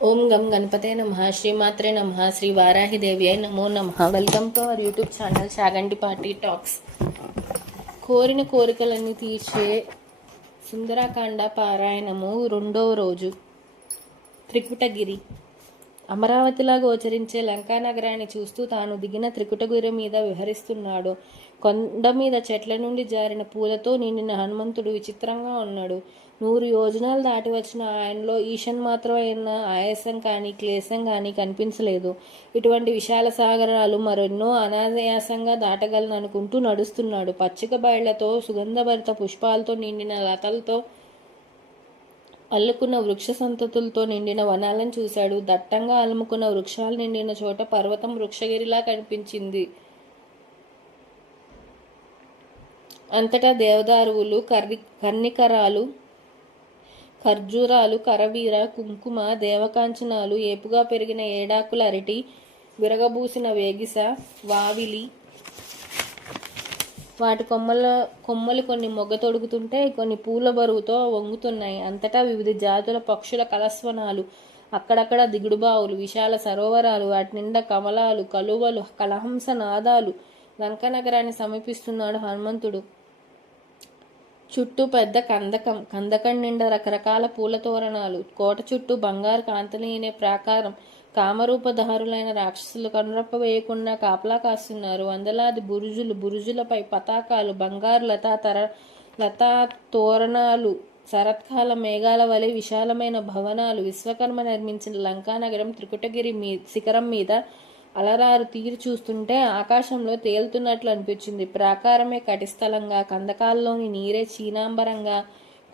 ఓం గం గణపతే నమః శ్రీమాత్రే నమః శ్రీ వారాహిదేవి అయి నమో నమః. Welcome to our YouTube channel Chaganti party talks. కోరిన కోరికలన్నీ తీర్చే సుందరాకాండ పారాయణము రెండవ రోజు. త్రికుటగిరి. అమరావతిలా గోచరించే లంకా నగరాన్ని చూస్తూ తాను దిగిన త్రికుటగిరి మీద విహరిస్తున్నాడు. కొండ మీద చెట్ల నుండి జారిన పూలతో నిండిన హనుమంతుడు విచిత్రంగా ఉన్నాడు. 100 యోజనాలు దాటి వచ్చిన ఆయనలో ఈషన్మాత్రమైన ఆయాసం కానీ క్లేశం కానీ కనిపించలేదు. ఇటువంటి విశాల సాగరాలు మరెన్నో అనాయాసంగా దాటగలను అనుకుంటూ నడుస్తున్నాడు. పచ్చిక బయళ్లతో సుగంధభరిత పుష్పాలతో నిండిన లతలతో అల్లుకున్న వృక్ష సంతతులతో నిండిన వనాలను చూశాడు. దట్టంగా అలుముకున్న వృక్షాలు నిండిన చోట పర్వతం వృక్షగిరిలా కనిపించింది. అంతటా దేవదారువులు, కర్ణికరాలు, ఖర్జూరాలు, కరవీర, కుంకుమ, దేవకాంచనాలు, ఏపుగా పెరిగిన ఏడాకుల అరటి, విరగబూసిన వేగిస, వావిలి, వాటి కొమ్మలు కొన్ని మొగ్గ తొడుగుతుంటే కొన్ని పూల బరువుతో వంగుతున్నాయి. అంతటా వివిధ జాతుల పక్షుల కలస్వనాలు, అక్కడక్కడ దిగుడుబావులు, విశాల సరోవరాలు, వాటి నిండా కమలాలు, కలువలు, కలహంస నాదాలు. లంకా నగరాన్ని సమీపిస్తున్నాడు హనుమంతుడు. చుట్టూ పెద్ద కందకం నిండా రకరకాల పూల తోరణాలు, కోట చుట్టూ బంగారు కాంతలీనే ప్రాకారం. కామరూపధారులైన రాక్షసులు కనురప్ప వేయకుండా కాపలా కాస్తున్నారు. వందలాది బురుజులపై పతాకాలు, బంగారు లతా తోరణాలు, శరత్కాల మేఘాల వలె విశాలమైన భవనాలు. విశ్వకర్మ నిర్మించిన లంకానగరం త్రికుటగిరి శిఖరం మీద అలరారు తీరు చూస్తుంటే ఆకాశంలో తేలుతున్నట్లు అనిపించింది. ప్రాకారమే కటిస్థలంగా, కందకాల్లోని నీరే చీనాంబరంగా,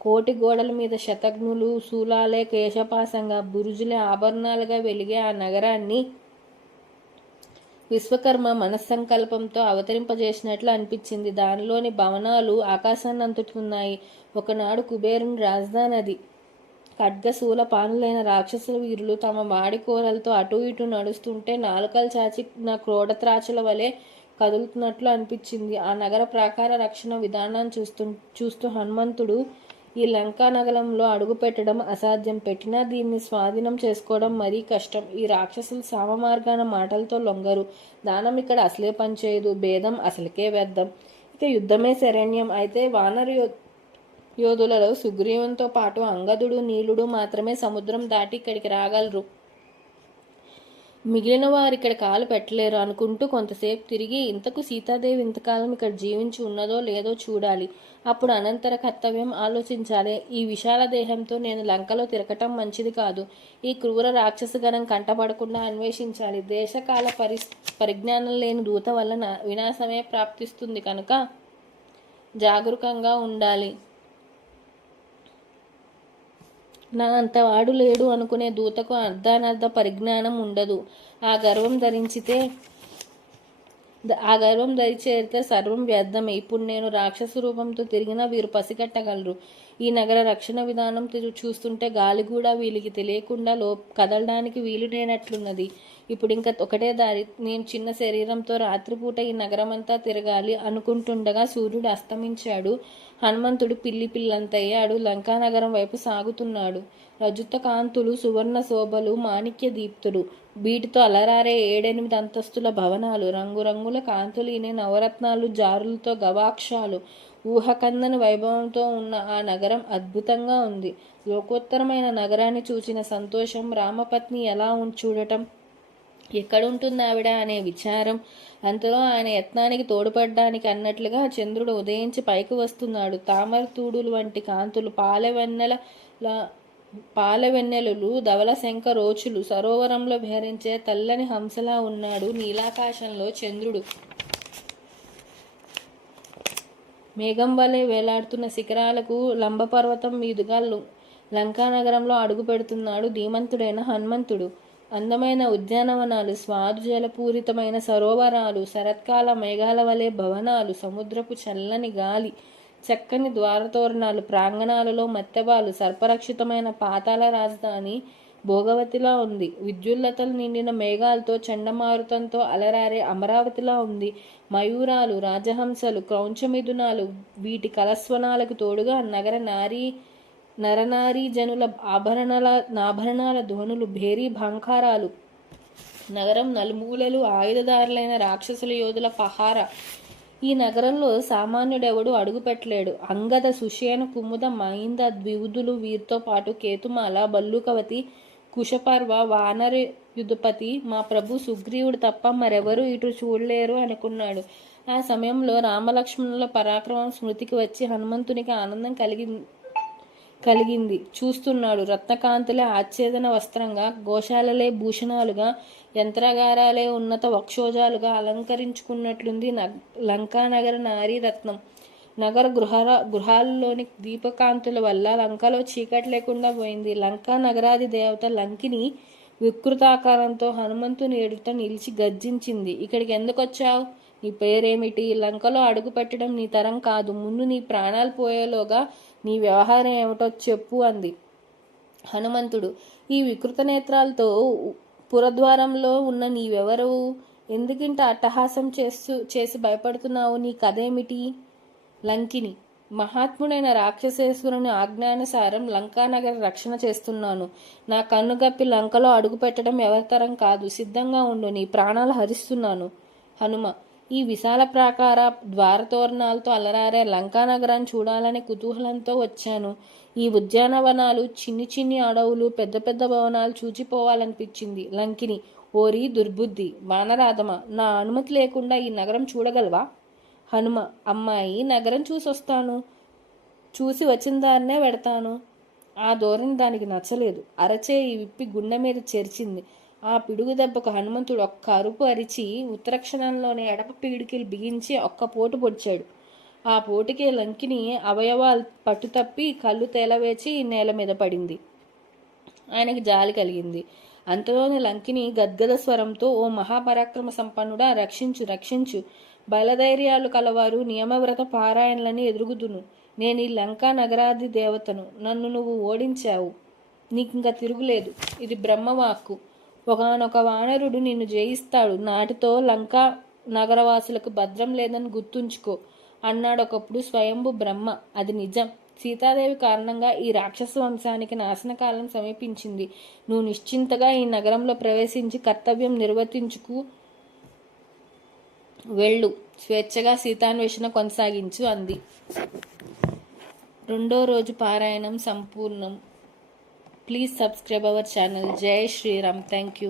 కోటి గోడల మీద శతఘ్నులు, శూలాలే కేశపాసంగా, బురుజులే ఆభరణాలుగా వెలిగే ఆ నగరాన్ని విశ్వకర్మ మనస్సంకల్పంతో అవతరింపజేసినట్లు అనిపించింది. దానిలోని భవనాలు ఆకాశాన్ని అంటుతున్నాయి. ఒకనాడు కుబేరుని రాజధాని అది. ఖడ్గశూల పానులైన రాక్షసుల వీరులు తమ వాడి కోరలతో అటూ ఇటూ నడుస్తుంటే నాలుకలు చాచి నా క్రోడత్రాచుల వలె కదులుతున్నట్లు అనిపించింది. ఆ నగర ప్రాకార రక్షణ విధానాన్ని చూస్తూ హనుమంతుడు ఈ లంకా నగరంలో అడుగు పెట్టడం అసాధ్యం, పెట్టినా దీన్ని స్వాధీనం చేసుకోవడం మరీ కష్టం. ఈ రాక్షసులు సామమార్గాన మాటలతో లొంగరు. దానం ఇక్కడ అసలే పనిచేయదు. భేదం అసలుకే వ్యర్థం. ఇక యుద్ధమే శరణ్యం. అయితే వానర యోధులలో సుగ్రీవంతో పాటు అంగదుడు, నీలుడు మాత్రమే సముద్రం దాటి ఇక్కడికి రాగలరు. మిగిలిన వారు ఇక్కడ కాలు పెట్టలేరు అనుకుంటూ కొంతసేపు తిరిగి, ఇంతకు సీతాదేవి ఇంతకాలం ఇక్కడ జీవించి ఉన్నదో లేదో చూడాలి. అప్పుడు అనంతర కర్తవ్యం ఆలోచించాలి. ఈ విశాల దేహంతో నేను లంకలో తిరగటం మంచిది కాదు. ఈ క్రూర రాక్షసగణం కంటపడకుండా అన్వేషించాలి. దేశకాల పరిజ్ఞానం లేని దూత వల్ల వినాశమే ప్రాప్తిస్తుంది కనుక జాగరూకంగా ఉండాలి. నా అంతవాడు లేడు అనుకునే దూతకు అర్ధానర్ధ పరిజ్ఞానం ఉండదు. ఆ గర్వం దరిచేరితే సర్వం వ్యర్థమే. ఇప్పుడు నేను రాక్షస రూపంతో తిరిగినా వీరు పసిగట్టగలరు. ఈ నగర రక్షణ విధానం చూస్తుంటే గాలి కూడా వీళ్ళకి తెలియకుండా కదలడానికి వీలు లేనట్లున్నది. ఇప్పుడు ఇంకా ఒకటే దారి. నేను చిన్న శరీరంతో రాత్రిపూట ఈ నగరమంతా తిరగాలి అనుకుంటుండగా సూర్యుడు అస్తమించాడు. హనుమంతుడు పిల్లంతయ్యాడు. లంకానగరం వైపు సాగుతున్నాడు. రజుత కాంతులు, సువర్ణ శోభలు, మాణిక్య దీప్తులు, వీటితో అలరారే 7-8 అంతస్తుల భవనాలు, రంగురంగుల కాంతులీనే నవరత్నాలు, జారులతో గవాక్షాలు, ఊహకందని వైభవంతో ఉన్న ఆ నగరం అద్భుతంగా ఉంది. లోకోత్తరమైన నగరాన్ని చూసిన సంతోషం, రామపత్ని ఎలా చూడటం, ఎక్కడుంటుంది ఆవిడ అనే విచారం, అంతలో ఆయన యత్నానికి తోడ్పడడానికి అన్నట్లుగా చంద్రుడు ఉదయించి పైకి వస్తున్నాడు. తామర తూడులు వంటి కాంతులు, పాలవెన్నెలలు, ధవల శంఖ రోచులు, సరోవరంలో విహరించే తెల్లని హంసలా ఉన్నాడు. నీలాకాశంలో చంద్రుడు మేఘం వలె వేలాడుతున్న శిఖరాలకు లంబపర్వతం మీదుగా లంకానగరంలో అడుగు పెడుతున్నాడు ధీమంతుడైన హనుమంతుడు. అందమైన ఉద్యానవనాలు, స్వాదు జలపూరితమైన సరోవరాలు, శరత్కాల మేఘాల వలె భవనాలు, సముద్రపు చల్లని గాలి, చక్కని ద్వారతోరణాలు, ప్రాంగణాలలో మత్తెబాలు, సర్పరక్షితమైన పాతాల రాజధాని భోగవతిలా ఉంది. విద్యుల్లతలు నిండిన మేఘాలతో చండమారుతంతో అలరారే అమరావతిలా ఉంది. మయూరాలు, రాజహంసలు, క్రౌంచమిథునాలు, వీటి కలస్వనాలకు తోడుగా నగర నరనారీ జనుల ఆభరణాల ధ్వనులు, భేరీ భాంకారాలు, నగరం నలుమూలలు ఆయుధదారులైన రాక్షసుల యోధుల పహార. ఈ నగరంలో సామాన్యుడెవడు అడుగుపెట్టలేడు. అంగద, సుషేణ, కుముద, మైంద, ద్వివుదులు, వీరితో పాటు కేతుమాల, బల్లుకవతి, కుశపర్వ, వానరయుధపతి, మా ప్రభు సుగ్రీవుడు తప్ప మరెవరూ ఇటు చూడలేరు అనుకున్నాడు. ఆ సమయంలో రామలక్ష్మణుల పరాక్రమం స్మృతికి వచ్చి హనుమంతునికి ఆనందం కలిగింది. చూస్తున్నాడు. రత్నకాంతులే ఆచ్ఛేదన వస్త్రంగా, గోశాలలే భూషణాలుగా, యంత్రాగారాలే ఉన్నత వక్షోజాలుగా అలంకరించుకున్నట్లుంది లంకానగర నారీ రత్నం. నగర గృహాల్లోని దీపకాంతుల వల్ల లంకలో చీకటి లేకుండా పోయింది. లంకా నగరాది దేవత లంకిని వికృతాకారంతో హనుమంతుని ఎదుట నిలిచి గర్జించింది. ఇక్కడికి ఎందుకు వచ్చావు? నీ పేరేమిటి? లంకలో అడుగు పెట్టడం నీ తరం కాదు. ముందు నీ ప్రాణాలు పోయేలోగా నీ వ్యవహారం ఏమిటో చెప్పు అంది. హనుమంతుడు, ఈ వికృత నేత్రాలతో పురద్వారంలో ఉన్న నీవెవరు? ఎందుకింత అట్టహాసం చేసి భయపడుతున్నావు? నీ కథేమిటి? లంకిని, మహాత్ముడైన రాక్షసేశ్వరుని ఆజ్ఞానుసారం లంకానగర రక్షణ చేస్తున్నాను. నా కన్నుగప్పి లంకలో అడుగు పెట్టడం ఎవరితరం కాదు. సిద్ధంగా ఉండు, నీ ప్రాణాలు హరిస్తున్నాను. హనుమ, ఈ విశాల ప్రాకార ద్వారతోరణాలతో అలరారే లంకానగరాన్ని చూడాలని కుతూహలంతో వచ్చాను. ఈ ఉద్యానవనాలు, చిన్ని చిన్ని అడవులు, పెద్ద పెద్ద భవనాలు చూచిపోవాలనిపించింది. లంకిని, ఓరి దుర్బుద్ధి, వానరాధమ, నా అనుమతి లేకుండా ఈ నగరం చూడగలవా? హనుమ, అమ్మాయి, నగరం చూసొస్తాను. చూసి వచ్చిన దారినే వెడతాను. ఆ ధోరణి దానికి నచ్చలేదు. అరచేయి విప్పి గుండె మీద చేర్చింది. ఆ పిడుగు దెబ్బకు హనుమంతుడు ఒక్క అరుపు అరిచి ఉత్తరక్షణంలోనే ఎడప పీడికిలు బిగించి ఒక్క పోటు పొడిచాడు. ఆ పోటుకే లంకిని అవయవాలు పట్టుతప్పి కళ్ళు తేలవేచి నేల మీద పడింది. ఆయనకి జాలి కలిగింది. అంతలోని లంకిని గద్గద స్వరంతో, ఓ మహాపరాక్రమ సంపన్నుడా, రక్షించు, రక్షించు. బలధైర్యాలు కలవారు నియమవ్రత పారాయణలని ఎదురుగుదును. నేను ఈ లంకా నగరాది దేవతను. నన్ను నువ్వు ఓడించావు. నీకింక తిరుగులేదు. ఇది బ్రహ్మవాక్కు. ఒకనొక వానరుడు నిన్ను జయిస్తాడు. నాటితో లంకా నగరవాసులకు భద్రం లేదని గుర్తుంచుకో అన్నాడు ఒకప్పుడు స్వయంభు బ్రహ్మ. అది నిజం. సీతాదేవి కారణంగా ఈ రాక్షస వంశానికి నాశనకాలం సమీపించింది. నువ్వు నిశ్చింతగా ఈ నగరంలో ప్రవేశించి కర్తవ్యం నిర్వర్తించుకు వెళ్ళు. స్వేచ్ఛగా సీతాన్వేషణ కొనసాగించు అంది. 2వ రోజు పారాయణం సంపూర్ణం. Please subscribe our channel. జై శ్రీరామ్. Thank you.